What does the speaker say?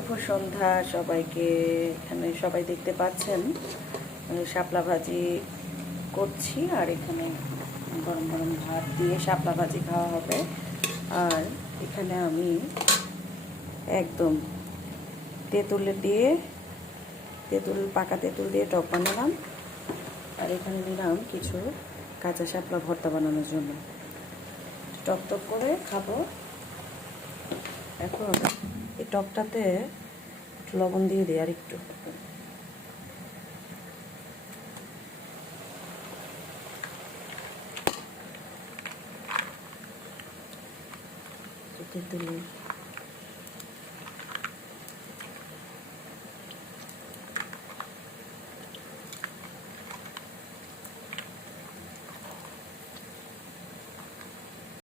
শুভ সন্ধ্যা সবাইকে। এখানে সবাই দেখতে পাচ্ছেন শাপলা ভাজি করছি, আর এখানে গরম গরম ভাত দিয়ে শাপলা ভাজি খাওয়া হবে। আর এখানে আমি একদম পাকা তেঁতুল দিয়ে টক বানালাম, আর এখানে নিলাম কিছু কাঁচা শাপলা ভর্তা বানানোর জন্য। টক টক করে খাবো। এখন এই টকটাতে লবণ দিয়ে দিই আর একটু। তেঁতুলের